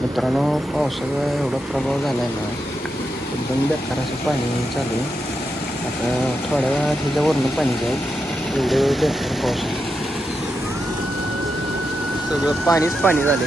मित्रांनो पावसाचा एवढा प्रभाव झाला आहे ना एकदम बेकार असं पाणी चालू आहे. आता थोड्या वेळात ह्याच्यावरनं पाणी जाईल. एवढे बेकार पाऊस सगळं पाणीच पाणी झाले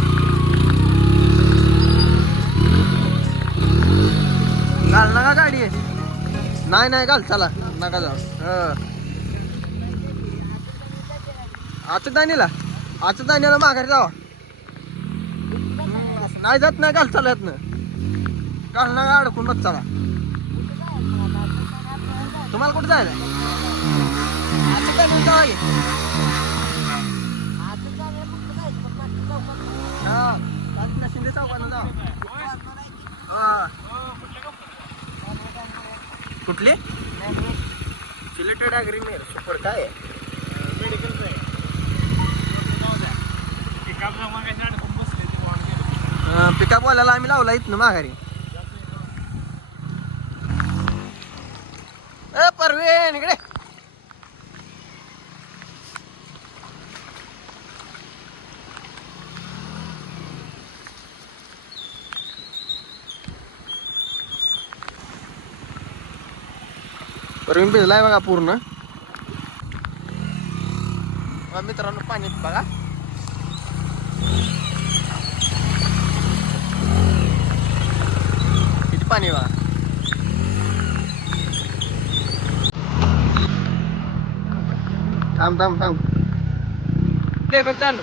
नाही नाही घाल चला. नका जाऊ. आता दाणीला आजच्या दाणीला माघारी जावा. नाही जात नाही घाल चला येत ना घाल ना अडकून बघ चला. तुम्हाला कुठं जायला आजच्या दाणीला जावा की. हा, बाजूला शिंदे चौकाला जा. हा. कुठली? सिलेटेड अग्रीमेर सुपर काय आहे? पिकअपवाल्याला पिकअप वाल्याला आम्ही लावला इथनं माघारी. ए परवीन इकडे. परवीन भिजलाय बघा पूर्ण बघा मित्रांनो पाणी बघा किती पाणी आहे बघा थांब थांब थांब प्ले बघ चालू